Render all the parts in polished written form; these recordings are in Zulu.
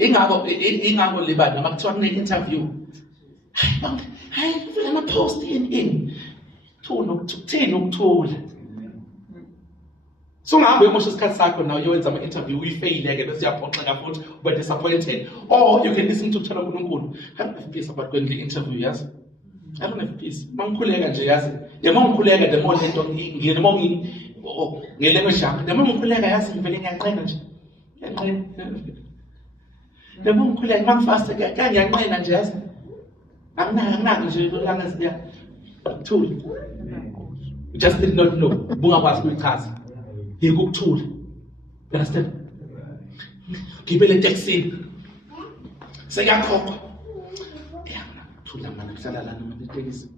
ingako libani noma kuthiwa kune-interview hayi kuvela ama-post ini thula ukuthini ukuthula. So ungahambe uyomosha isikhathi sakho nawe uyowenza ama-interview uyifeyile-ke bese uyaphoxeka futhi ube disappointed. Or you can listen to uthula uNkulunkulu. I don't have peace about going to the interview, yazi. I don't have peace. Mangikhuleka nje yazi. The more ngikhuleka the more lento the more ngelanguage yakho. The more ngikhuleka yazi ngivele ngiyanqena nje. The more ngikhuleka mangifasta ngiyanqena nje yazi. Anginaki nje langa siya. Thula. You just did not know. Bungakwazi ukuyichaza. Yikuthula. You understand? Gibele taxi. Seyakhokha. Thula manje kuhlala lana manje itekisi.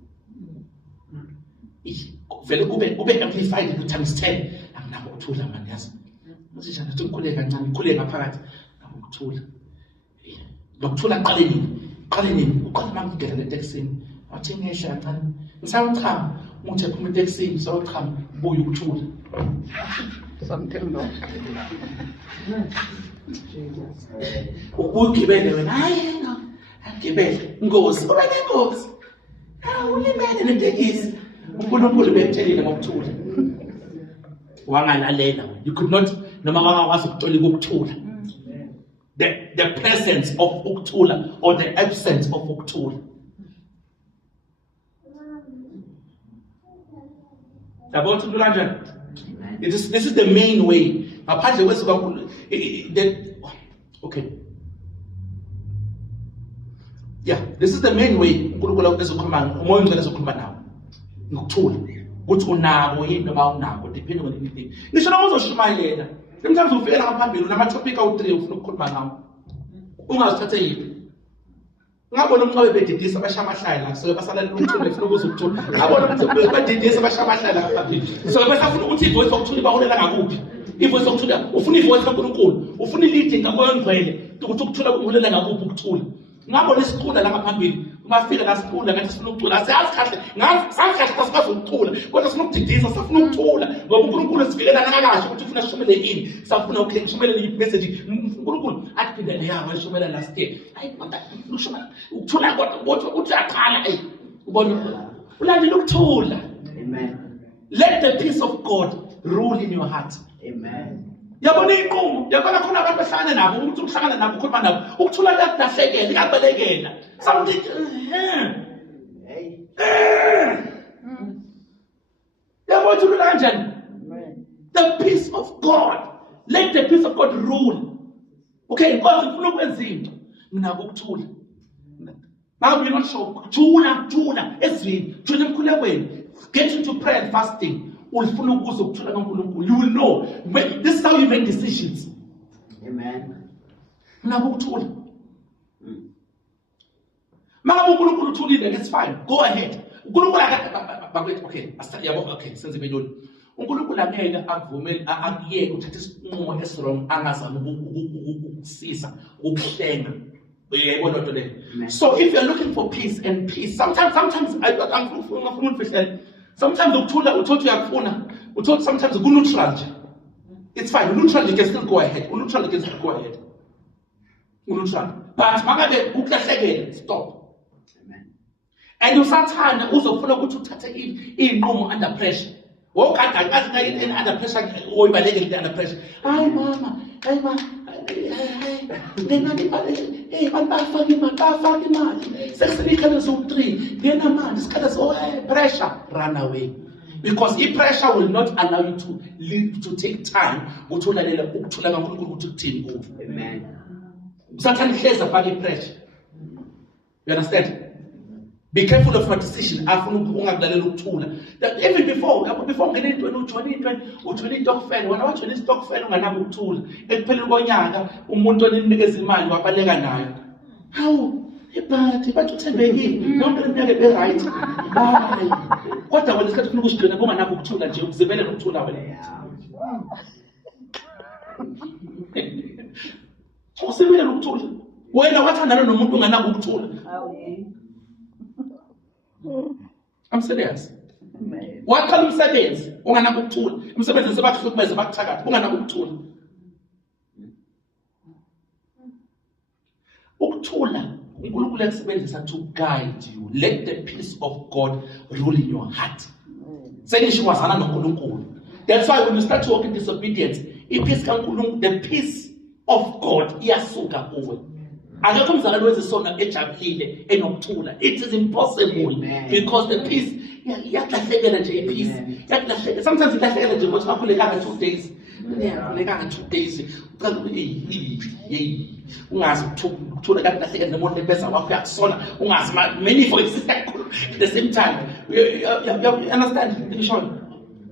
Vele kube amplified ku times 10. Anginako ukuthula manje yazi. Manje nje ukukhuleka kancane, ukhuleka ngaphakathi. Ukuthula. Lokuthula qale nini? Uqala mangigela le taxi. Wathi ngisha kancane. Ngisawuchama, muthi ephuma etekisini, sawuchama, buya ukuthula. Something no. Ukugibele wena, hayi no. Ngibele, Nkosi, ube nenkosi. Ulimele netekisi. uNkulunkulu bekutshelile ngokuthula. Wangalalela. You could not noma wangakwazi ukutolika ukuthula. The presence of ukuthula or the absence of ukuthula. About to do this is the main way. Okay. Yeah, this is the main way. uNkulunkulu ezokhuluma umoya ongcwele ezokhuluma nawe. Ngokuthula. Ukuthi unako yini noma unako depending on anything. Ngisho noma uzoshumayela. Sometimes ufika ngaphambili unama topic awu3 ufuna ukukhuluma ngawo. Ungazithathe yini? Ngabona umncwabe bedidisa abashamahlaya la so basalela ukuthula befuna ukuzokuthula. Ngabona ukuthi bedidisa abashamahlaya la ngaphambili. So besafuna ukuthi ivoice yokuthula baholela ngakuphi? Ivoice yokuthula ufuna ivoice kaNkulunkulu, ufuna leading kamoya ongcwele ukuthi ukuthula kuholela ngakuphi ukuthula. Ngabona isiqhula la ngaphambili. Umafika la siqhula ngathi sifuna ukuthula. Asiyazi kahle, ngazi kahle ukuthula. Kodwa sifuna ukudidisa, sifuna ukuthula. Ngoba uNkulunkulu sifikela nakakahle ukuthi ufuna sishumele yini. Safuna ukushumela i-message. uNkulunkulu aphindele yawo eshumela last year. Hayi manje ushumela ukuthula kodwa uthi aqala hayi. Ubona ulandela ukuthula. Amen. Let the peace of God rule in your heart. Amen. Yabona inqumo, yabona khona abantu bahlangana nabo, ukuthi ukuhlangana nabo ukhuluma nabo, ukuthula kuyahlekela, kuyabalekela. Something yabona uthula kanjani? The peace of God. Let the peace of God rule. Okay, because ufuna ukwenza into, nginako ukuthula. Now you're not sure. Thula ezweni, thula emkhulekweni. Get into prayer and fasting. You will know. This is how you make decisions. Amen. It's fine. Go ahead. Okay. Okay. Since uNkulunkulu angeke avumele akuyeke uthathe isinqumo esirong angazama ukusisa ukuhlenga. Uyayibona into le. So if you're looking for peace and peace, sometimes sometimes ukuthula uthothi uyakufuna, uthothi sometimes ku-neutral nje. It's fine. Neutral you can still go ahead. Neutral you can still go ahead. Neutral. But makabe ukuhlahlekela stop. Amen. And usathanda uzofuna ukuthi uthathe inqumo under pressure. Wokade akazi na under pressure oyibalekele under pressure. Hayi mama. Ngenani bafaka imali. Sekusinikhala zo3. Ngena manje sikhala pressure, run away. Because if pressure will not allow you to take time ukuthi ulalela ukuthula kaNkulunkulu ukuthi kuthini kuwe. Amen. Usathanda ihleza afake pressure. You understand? Be careful of your decision. Afuna ungakulalela ukuthula. Even before ngene into ujoin i-stokvel, wena wajoin i-stokvel unganabo ukuthula. Ekupheleni konyaka umuntu oninikeza imali wabaleka nayo. Hawu, ibhathi bathi uthembekile. Nonke iminyaka be-right. Hayi. Kodwa wena isikhathi ufuna ukusigcina kunganabo ukuthula nje ukuzibele nokuthula wena. Usibele nokuthula. Wena wathandana nomuntu unganabo ukuthula. I'm serious. Waqala umsebenzi unganako ukuthula. Umsebenzi sebakuhlukumeza bakuthakatha unganako ukuthula. ukuthula uNkulunkulu uyasebenzisa to guide you. Let the peace of God rule in your heart. Sengisho wazana noNkulunkulu. That's why when you start to walk in disobedience, the peace of God iyasuka kuwe. Akekho umzalwane wezisona ejabulile enokuthula. It is impossible. Because the peace iyalahlekela nje ipeace. Iyalahlekela. Sometimes ilahlekela nje ukuthi bakhulekanga 2 days. Kulekanga 2 days. Ungazi ukuthula kanti lahlekela nemoto lebeza wakho yakusona. Ungazi many voices at the same time. You understand?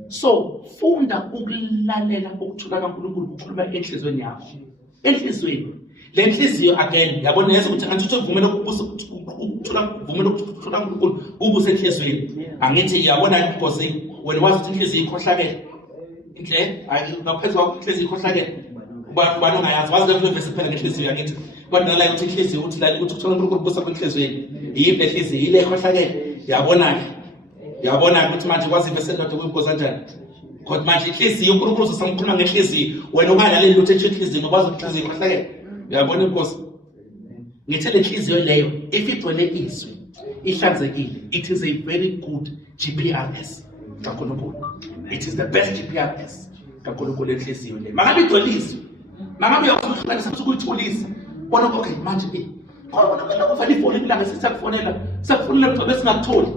So, funda ukulalela ukuthula kaNkulunkulu ukukhuluma enhlizweni yakho. Enhlizweni. Le nhliziyo again, yabona yeza ukuthi angithi uvumela ukuthula kaNkulunkulu ubuse enhlizweni. Angithi yabona because wena wazi ukuthi inhliziyo ikhohlakele. Inhle, ngaphezulu inhliziyo ikhohlakele. Ubani ongayazi wazi le verse phela ngenhliziyo yakithi. Kodwa la ukuthi inhliziyo ukuthi la ukuthi ukuthola uNkulunkulu ubusa kwenhlizweni. Yiphi inhliziyo ile ikhohlakele. Yabona ukuthi manje kwazi verse ndoda kuyinkosi kanjani. Kodwa manje inhliziyo uNkulunkulu uzosamkhuluma ngenhliziyo. Wena ungalaleli lutho enhliziyo ngokwazi ukuthi inhliziyo ikhohlakele. Uyabona inkosi. Ngithe le inhliziyo leyo if igcwele izwi ihlanzekile, it is a very good GPRS kaNkulunkulu. It is the best GPRS kaNkulunkulu enhliziyo le. Mangabe igcwele izwi. Mangabe uyakuhlanganisa ukuthi ukuyithulisa. Bona okay manje kodwa kufanele ifoni kulanga sisiyakufonela. Sakufonela ukuthi bese singakutholi.